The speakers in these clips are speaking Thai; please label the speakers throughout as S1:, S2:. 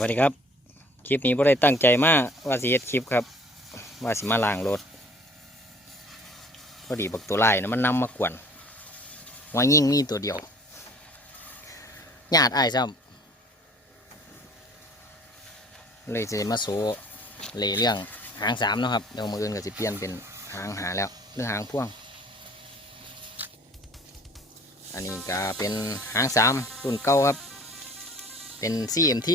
S1: วัสดีครับ คลิปนี้บ่ได้ตั้งใจมากว่าสิเฮ็ดคลิปครับ ว่าสิมาล้างรถพอดีบักตัวไล่นะมันนำมากวนว่ายิ่งมีตัวเดียวญาติอ้ซ้ำเลยจะมาโซเลเรื่องหางสามนะครับเดี๋ยวมืออื่นก็จะเปลี่ยนเป็นหางหาแล้วหรือหางพ่วง อันนี้ก็เป็นหางสามรุ่นเก่าครับ เป็น CMT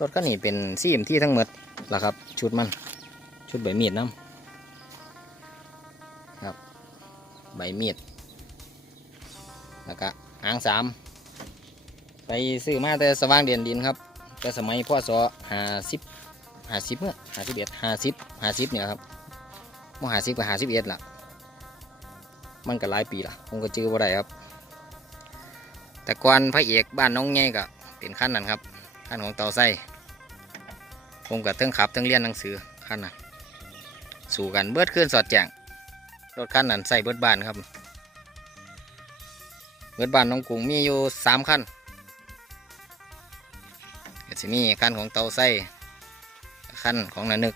S1: รถก็นี่เป็น CMT ทั้งหมดล่ะครับ ชุดมัน ชุดใบมีดน้ำครับ ใบมีดแล้วก็หางสามไปซื้อมาแต่สว่างเดียนดินครับแต่สมัยพ่อสอหาสิบหาสิบเมื่อหาสิบเอ็ดหาสิบหาสิบเนี่ยครับมหาสิบกับหาสิบเอ็ดล่ะ มันก็หลายปีล่ะผมก็จื้อว่าได้ครับ แต่ก่อนพระเอกบ้านน้องใหญ่ก็เป็นขั้นนั้นครับขั้นของเตาไส้ ผมกับเทิงขับเทิงเรียนหนังสือขั้นนั้นสู่กันเบิดขึ้นสอดแจงรถขั้นนั้นใส่เบิดบานครับ เบิดบานน้องกรุงมีอยู่สามขั้นก็จะมีขั้นของเตาไส้ขั้นของนานึก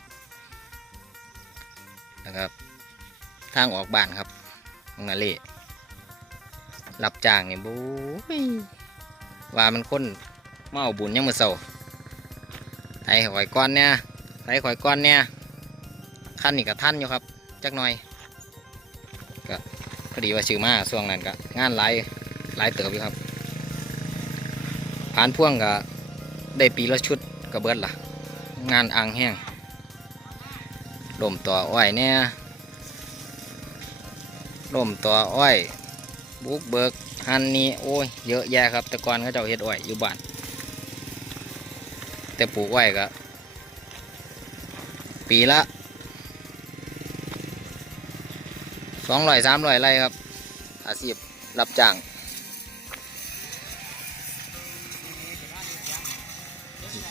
S1: นะครับทางออกบ้านครับของนาเล่รับจ้างนี่บู๊ยว่ามันคนเมาเอาบุญยังมือเศร้า ไอ้ข่อยก้อนเนี่ยไอ้ข่อยก้อนเนี่ยขั้นนี่กับท่านอยู่ครับ จักหน่อย ก็พอดีว่าชื่อมาช่วงนั้นก็งานหลายหลายเติบอยู่ครับ ผ่านพ่วงก็ได้ปีละชุดก็เบิดละงานอ่างแห้งลมต่ออ้อยเนี่ยลมต่ออ้อยบุกเบิกฮันนี่โอ้ยเยอะแยะครับ แต่ก่อนเขาเจ้าเฮ็ดอ้อยอยู่บ้าน แต่ปลูกอ้ก็ปีละสองร้อยสามร้อยไร่ครับ อาชีพรับจ้าง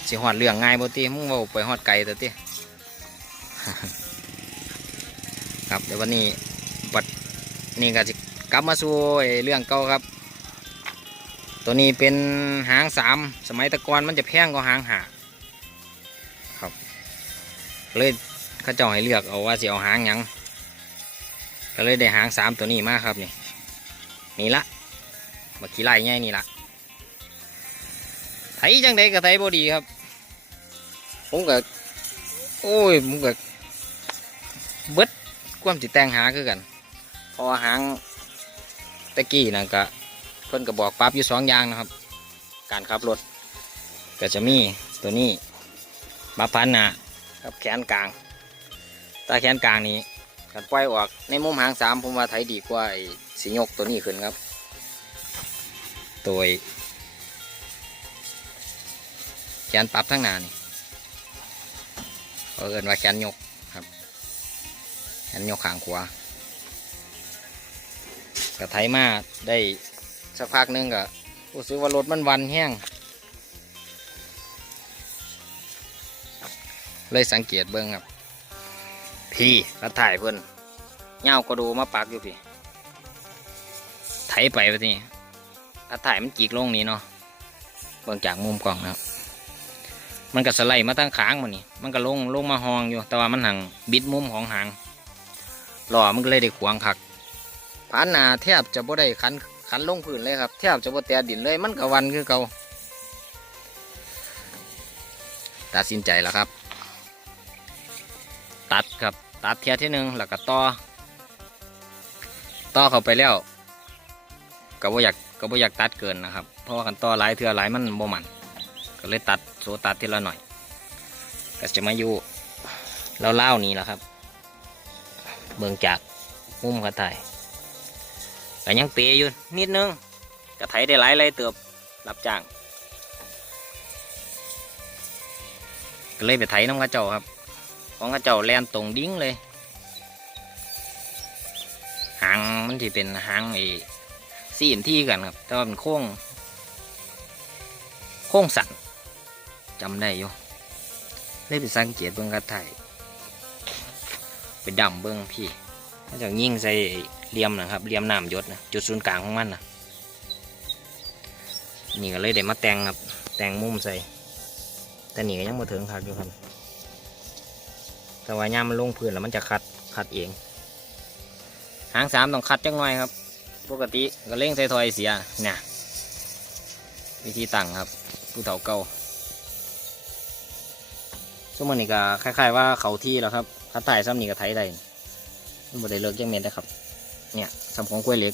S1: สิหอดเรื่องง่ายบ่ตีมึงว่าไปหอดไก่แต่ตีครับเดี๋ยววันนี้บัดนี่ก็สิกลับมาสู่เรื่องเก่าครับ ตัวนี้เป็นหางสามสมัยตะกอนมันจะแพงกว่าหางหา เลยเขาเจ้าให้เลือกเอาว่าสิเอาหางยังก็เลยได้หางสามตัวนี้มากครับนี่นี่ละมาขี่ไล่ง่ายนี่ละไถจังใดก็ไถบ่ดีครับ ผมก็โอ้ยผมก็เบิดความติแตงหาคือกัน พอหางตะกี้นั่นก็เพิ่นก็บอกปรับอยู่สองอย่างนะครับ การขับรถก็จะมีตัวนี้ปรับพันหนากับแขนกลางตาแขนกลางนี้กันปล่อยออกในมุมหางสามผมว่าไถดีกว่าไอ้สียกตัวนี้ขึ้นครับตัวแขนปรับทั้งหนานี่เขาเอินว่าแขนยกครับแขนยกขางขวาก็ไถมาได้สักพักนึงก็รู้สึกว่ารถมันวันแห้ง เลยสังเกตเบิ้งครับ พี่กระถ่ายเพิ่อนเงาก็ดูมาปักอยู่พี่ไถไปแบบนี้กระถ่ายมันจีกลงนี่เนาะเบิ่งจากมุมกล้องนะครับ มันก็สไลด์มาตั้งขางมันนี่มันก็ลงลงมาหองอยู่ แต่ว่ามันหังบิดมุมของหางหล่อมันก็เลยได้ขวางคักผ่านนาแทบจะบ่ได้ขันขันลงพื้นเลยครับแทบจะบ่แตะดินเลยมันก็วันคือเก่าตัดสินใจแล้วครับ ตัดครับ ตัดเทียที่หนึ่งแล้วก็ต่อ ต่อเข้าไปแล้วก็บ่อยากก็บ่อยากตัดเกินนะครับ เพราะว่ากันต่อหลายเทือหลายมันบ่มันก็เลยตัดโซตัดทีละหน่อย ก็จะมาอยู่เล่าวๆนี้แหละครับ เบิ่งจากมุมกระต่ายก็ยังเปยอยู่นิดนึงกระไถได้หลายไรเติบรับจ้างก็เลยไปไถน้ำกระเจ้าครับ ของกระเจ้าแลนตรงดิ้งเลยหางมันที่เป็นหางไอ้ซีมที่กันครับแต่ว่าเป็นโค้งโค้งสั่นจำได้อยู่เลยไปสังเกตเบื้องกระไถไปดำเบื้องพี่มันจะยิ่งใส่เหลี่ยมนะครับเหลี่ยมน้ำยศนะจุดศูนย์กลางของมันนะนี่ก็เลยได้มาแต่งครับแต่งมุมใส่แต่นี่ก็ยังมาถึงคักอยู่ครับ แต่ว่าย่ามันลงพื้นแล้วมันจะคัดคัดเอง หางสามต้องคัดจังหน่อยครับ ปกติก็เล่งใส่ถอยเสียเนี่ยวิธีตั้งครับ ผู้เฒ่าเก่าสมมตินี่ก็คล้าย ๆ ว่าเขาที่แล้วครับถ้าถ่ายซ้ำนี่ก็ไถได้มันบ่ได้เลิกยังเม็ดนะครับ เนี่ยสำของกล้วยเล็ก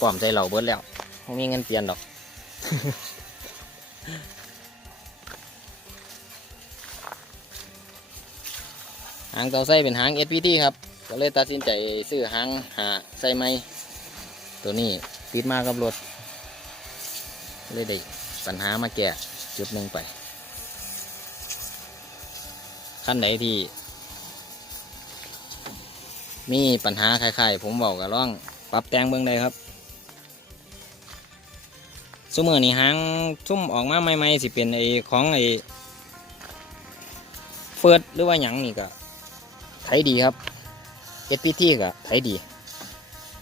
S1: ป้อมใจเหล่าเบิร์ดแล้วไม่มีเงินเปลี่ยนดอกางเตาไส้เป็นหาง SPT ครับ ก็เลยตัดสินใจซื้อหางหาไส้ไม้ตัวนี้ติดมากับรถเลยได้ปัญหามาแก้จุดหนึ่งไปขั้นไหนที่ มีปัญหาคล้ายๆ ผมบอกกับร่องปรับแต่งเบื้องใดครับสมือนี่หางชุ่มออกมาใหม่ๆสิเป็นไอของไอเฟิร์ดหรือว่าหยังนี่ก็ ไถดีครับ SPT ก็ไถดี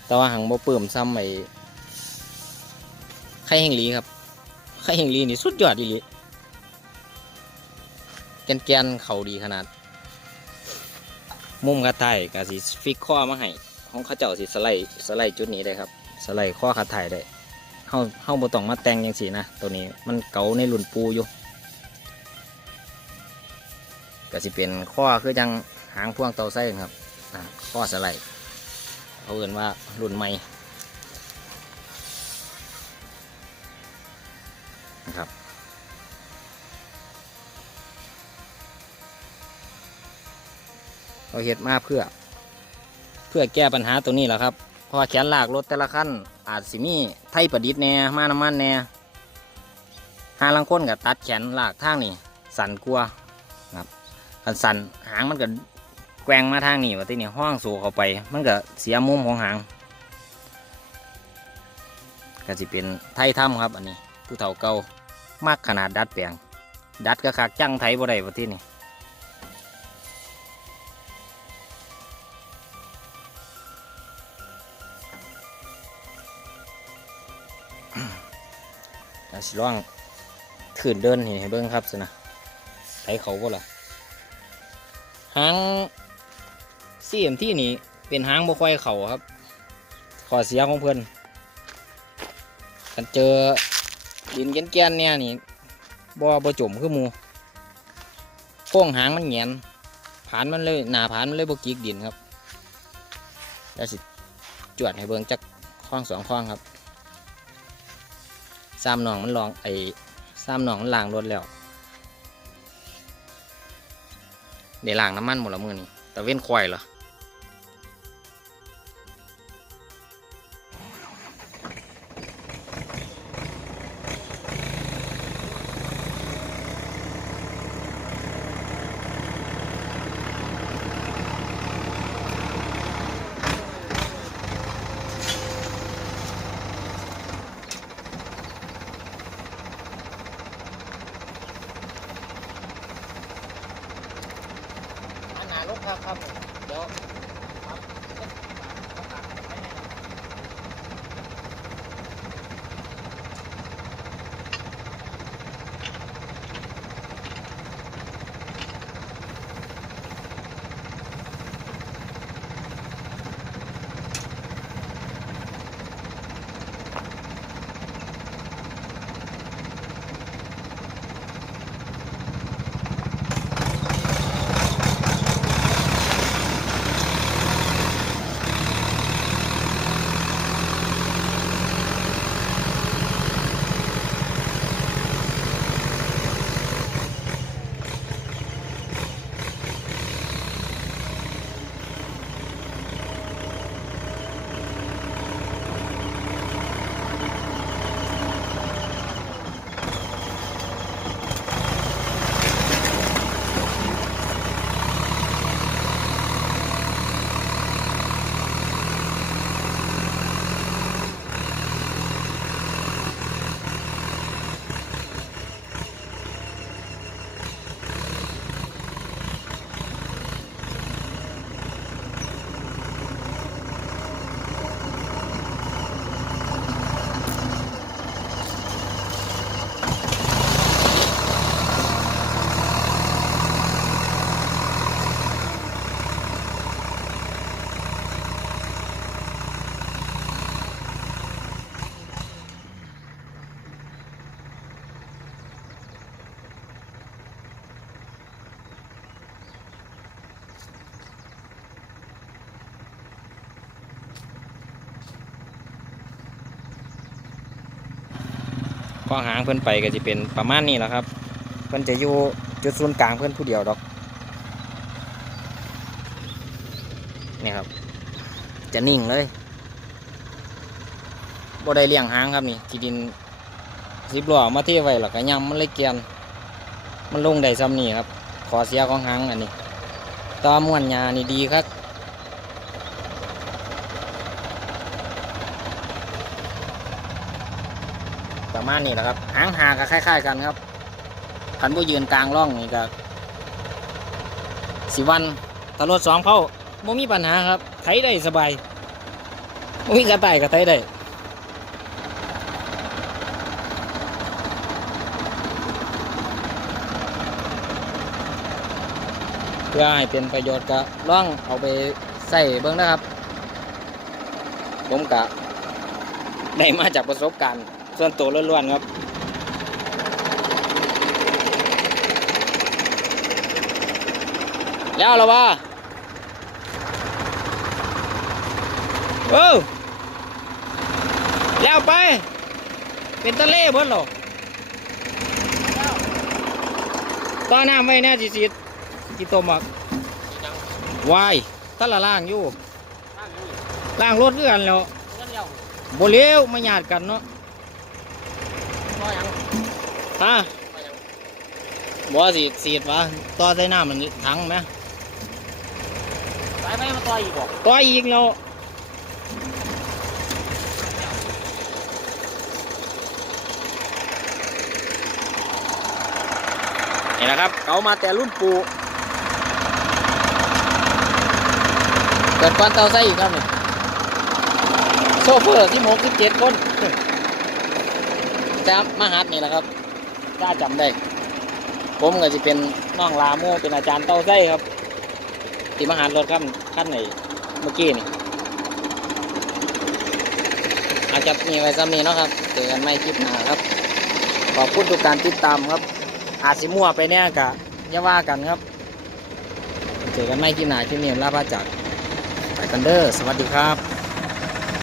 S1: แต่ว่าหางบ่เปิ่มซ้ำไอไข่แห่งลีครับไข่แห่งลีนี่สุดยอดอีหลีแกนแกนๆเขาดีขนาด มุมคัดไทยก็สิฟิกข้อมาให้ของเขาเจ้าสิสไลด์สไลด์จุดนี้ได้ครับสไลด์ข้อคัดไทยได้เฮาเฮาบต้องมาแต่งจังซี่นะตัวนี้มันเก่าในรุ่นปูอยู่ก็สิเป็นข้อคือจัง หางพ่วงเตาไส้ครับข้อสไลด์เขาเอ่นว่ารุ่นใหม่นะครับเราเฮ็ดมาเพื่อ เพื่อแก้ปัญหาตัวนี้แหละครับพราะว่าแขนลากรถแต่ละขั้นอาจสิมีไทยประดิษฐ์แหน่มาน้ำมันแหน่หาลังค้นกับตัดแขนลากทางนี่สั่นกลัวครับคันสั่นหางมันก็แกว่งมาทางนี้ว่าที่นี่ห้องสูเข้าไป มันก็เสียมุมของหาง ก็สิเป็นไทยถ้ำครับ อันนี้ ผู้เฒ่าเก่ามากขนาดดัดแปลง ดัดก็คักจังไทยบ่ได้ว่าที่นี่อาสิลองถืนเดินนี่ให้เบิ้งครับสินะไถเขาบ่ล่ะหาง ซีเอ็มที่นี่เป็นหางบ่ค่อยเข่าครับขอเสียของเพื่อนกันเจอดินแก่นๆเนี่ยนี่บ่บ่จมคือหมูโค้งหางมันแหงนผานมันเลยหนาผานมันเลยบ่กิกดินครับแล้วสิจวดให้เบิ่งจักข้องสองข้องครับซ้ำหนองมันลองไอ้ซ้ำหนองมันล้างรถแล้วเดี๋ยวล้างน้ำมันหมดและมือนี่แต่เว้นควายเหรอ ครับครับเดี๋ยว ข้อหางเพิ่อนไปก็จะเป็นประมาณนี้แหละครับ เพิ่อนจะอยู่จุดศูนย์กลางเพิ่อนผู้เดียวดอกนี่ครับ จะนิ่งเลยบ่ได้เลี้ยงหางครับนี่ที่ดินสิบล้อมาเทไว้แล้วก็ยำมันเลยเกียน มันลงได้ซ้ำนี่ครับ ขอเสียของหางอันนี้ตอม้วนยานี่ดีครับ ประมาณนี้แหละครับหางหาก็คล้าย ๆ กันครับคันผู้ยืนกลางร่องนี่ก็สิวันตลอดสองเข้าไม่มีปัญหาครับไถได้สบายบ่มีกระต่ายก็ไถได้เพื่อให้เป็นประโยชน์ก็ล่องเอาไปใส่เบิ้งนะครับ ผมกะได้มาจากประสบการณ์ ส่วนตัวล้วนๆครับแล้วเหรอวะเออแล้วไป เป็นตะเล่เพิ่นเหรอต้อน้ำไว้แน่สิสิกี่ต้มอะวายตะละล่างอยู่ล่างรถเรื่อนแล้วโบเลี้ยวมาหยาดกันเนาะ ฮะบ่สิสีดวะต่อใส่น้ำมันถังไหม
S2: สายไฟมาต่อยอีกบอก
S1: ต่ออีกแล้วนี่นะครับเขามาแต่รุ่นปูเกิดควันเตาไส้อีกครับนี่โซเฟอร์ที่หกสิบเจ็ดคนจะมาหัดนี่แหละครับ ถ้าจำได้ ผมก็จะเป็นน้องลาโมเป็นอาจารย์เต้าไส้ครับที่มาหารถขั้นขั้นไหนเมื่อกี้นี่อาจจะมีไว้ซ้ำนี้เนาะครับเจอกันไม่คลิปหน้าครับขอบคุณทุกการติดตามครับ อาจสิมั่วไปเนี่ยกะอย่าว่ากันครับ เจอกันไม่คลิปหน้าคลิปนี้ลาพาจากไปกันเด้อสวัสดีครับ